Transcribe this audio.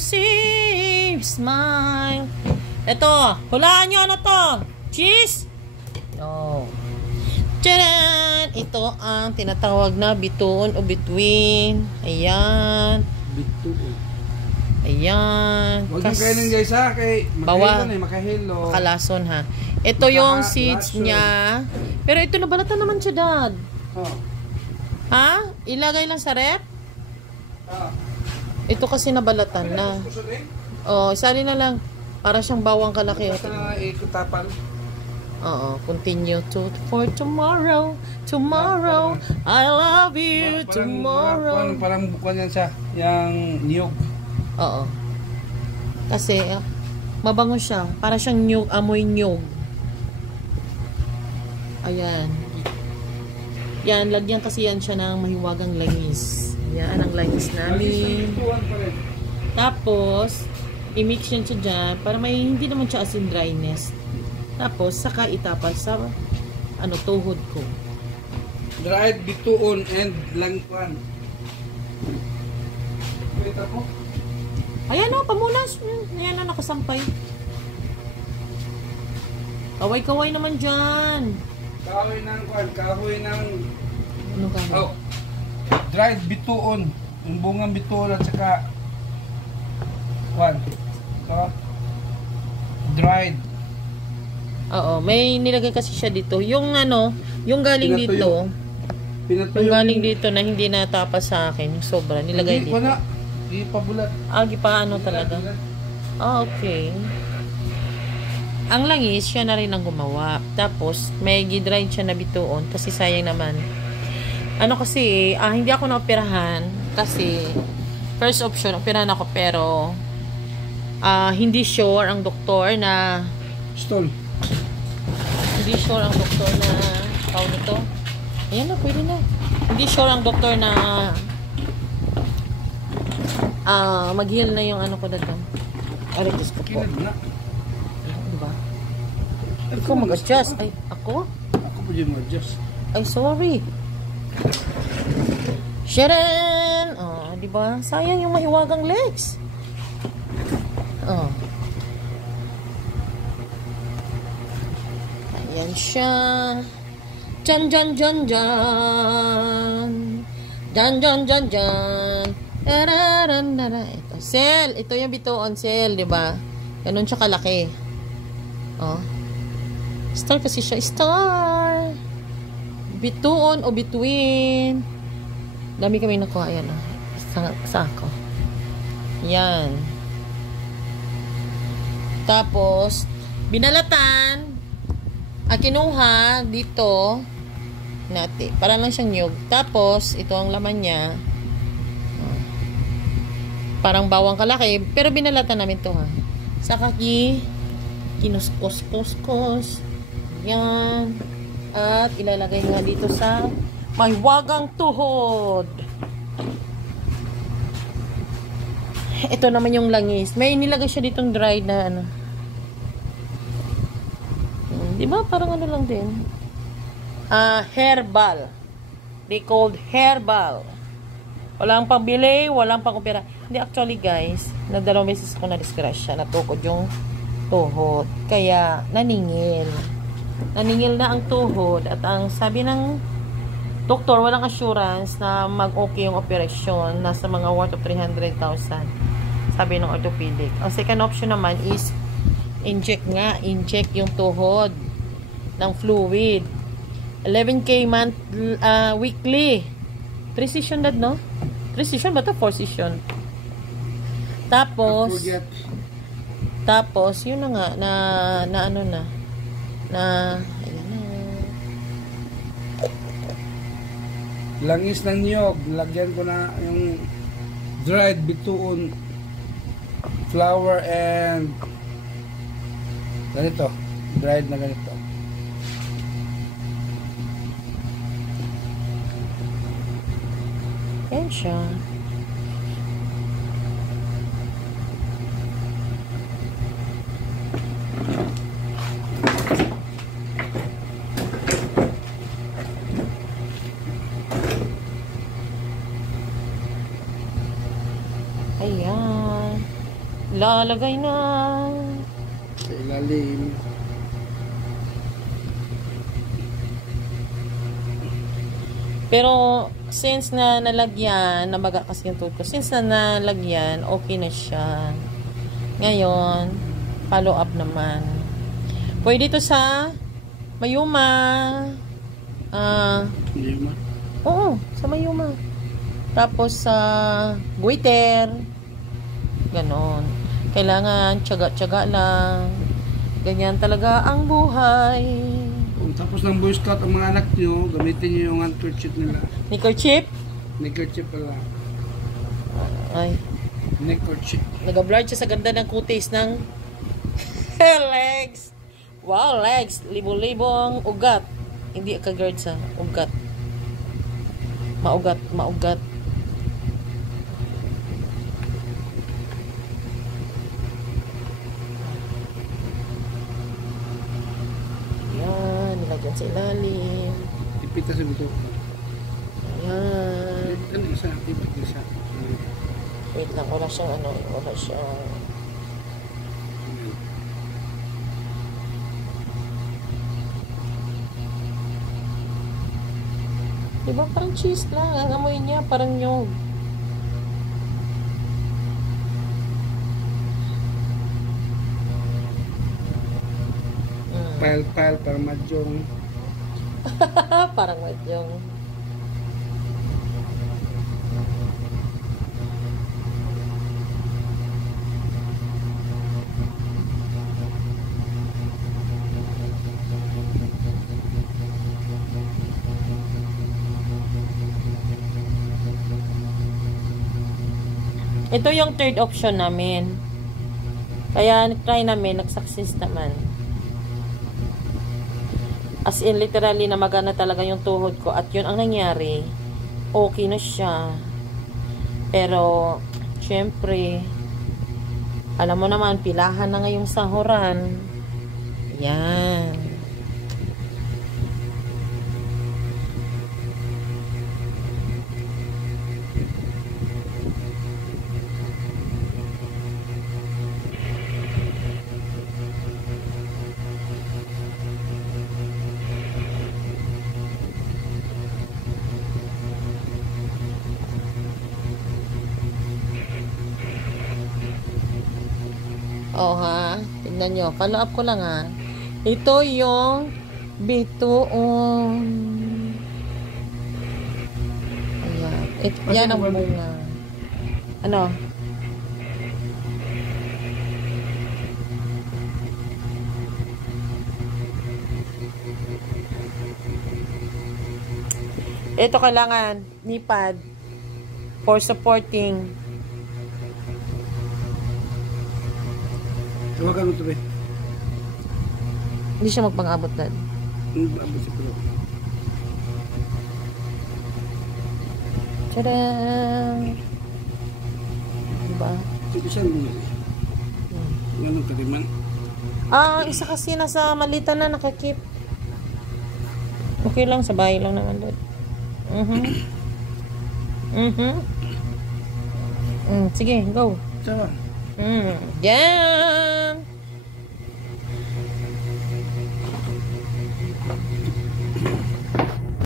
See, smile. Ito, hulaan nyo ano to? Cheese? No. Tcharan! Ito ang tinatawag na bituon o bituin. Ayan. Bituon. Ayan. Huwag yung kainin guys ha. Kay makahilo. Makalason ha. Ito yung seeds niya. Pero ito nabalatan naman siya, Dad. Oh. Ha? Ilagay lang sa rep? Ito kasi nabalatan na. Oh, isali na lang. Para siyang bawang kalaki. Basta na ikutapal. Oo, continue for tomorrow. Tomorrow, I love you. Tomorrow. Parang bukan yan siya. Yang niyog. Oo. Kasi, mabango siya. Para siyang nyug, amoy nyug. Ayan. Yan, lagyan kasi yan siya ng mahiwagang langis. Yan, ang langis namin. Tapos, i-mix yan siya dyan para may hindi naman siya as in dryness. Tapos, saka itapal sa tuhod ko. Dried bituon and langkuan. Wait ako. Ayan o, pamunas. Ayan na, nakasampay. Kaway-kaway naman dyan. Kahoy ng kwan, kahoy ng... Ano ka? Oh, dried bituon. Yung bungang bituon at saka... Kwan. So, dried. Oo, may nilagay kasi siya dito. Yung yung galing dito. Yung galing dito na hindi natapas sa akin. Yung sobra, nilagay dito. Hindi pa bulat. Pa talaga. Okay. Ang langis, siya na rin ang gumawa. Tapos, may gidried siya na bituon. Kasi sayang naman. Hindi ako naoperahan. Kasi, first option, operahan ako. Pero, hindi sure ang doktor na... Stall. Hindi sure ang doktor na... Tawag nito. Ayan na, pwede na. Hindi sure ang doktor na... mag-heal na yung ko na ito. Aritis ko po. Kinag na. Diba? Ikaw mag-adjust. Ay, ako? Ako po dyan mag-adjust. Ay, sorry. Sharon! Diba? Sayang yung mahiwagang legs. Ayan siya. Jan, jan, jan, jan. Jan, jan, jan, jan. Ito, Sel. Ito yung bituon, Sel, diba? Ganun siya kalaki. Star kasi siya. Star. Bituon o bituin. Dami kami nakuha. Ayan, sa ako. Yan. Tapos, binalatan. Kinuha dito. Natin. Para lang siyang nyug. Tapos, ito ang laman niya. Parang bawang kalaki. Pero binalatan namin to ha. Saka kinuskos-kos. Yan. At ilalagay nga dito sa mahiwagang tuhod. Ito naman yung langis. May nilagay siya ditong dried na diba? Parang lang din. Herbal. They called herbal. Walang pambili, walang pang-opera. Hindi, actually guys, na 2 beses ko na-disgrasya, natukod yung tuhod. Kaya, naningil. Naningil na ang tuhod. At ang sabi ng doktor, walang assurance na mag-okay yung operasyon. Nasa mga worth of 300,000. Sabi ng orthopedic. Ang second option naman is, inject yung tuhod ng fluid. 11K weekly. 3 session dad, no? 3 session ba ito? 4 session. Tapos, yun na nga, ayan na. Langis ng niyog. Lagyan ko na yung dried bituon, flour and ganito. Dried na ganito. Yan siya. Ayan. lalagay na. Sa ilalim. Pero, since na nalagyan, namaga kasi yung tuhod ko, since na nalagyan, okay na siya. Ngayon, follow up naman. Pwede ito sa Mayuma. Mayuma? Oo, sa Mayuma. Tapos sa Guiter. Ganon. Kailangan tiyaga-tiyaga lang. Ganyan talaga ang buhay. Kung tapos ng Boy Scout ang mga anak nyo, gamitin nyo yung handkerchief nila. Neckerchief? Neckerchief pala. Ay. Neckerchief. Nag-blur siya sa ganda ng kutis ng legs. Wow, legs. Libo-libong ugat. Hindi ka-guard sa ugat. Maugat, maugat. Yan, nilagyan sa ilalim. Ipita sa buto. Yan. Ano isa? Ipita isa. Wait lang, wala siyang ano, wala siyang... Diba parang cheese lang, ang amoy niya parang nyog. Pile-pile, parang madyong. Parang madyong. Ito yung third option namin. Kaya try namin, nag-success naman. As in, literally, namagana talaga yung tuhod ko. At yun ang nangyari. Okay na siya. Pero, syempre, alam mo naman, pilahan na ngayong sahuran. Yan. Oh ha, tignan nyo. Follow up ko lang ha. Ito yung bituon. Ayan. Yan ang bunga. Ano? Ito kailangan ni pad for supporting. Tawagan mo ito, be. Hindi siya magpang-abot dad. Abot si Pro. Tadaan! Diba? Ito siya mo. Ganun kaliman. Ah, isa kasi nasa malita na nakakip. Okay lang, sa bahay lang naman dad. Sige, go. Saka. Yan!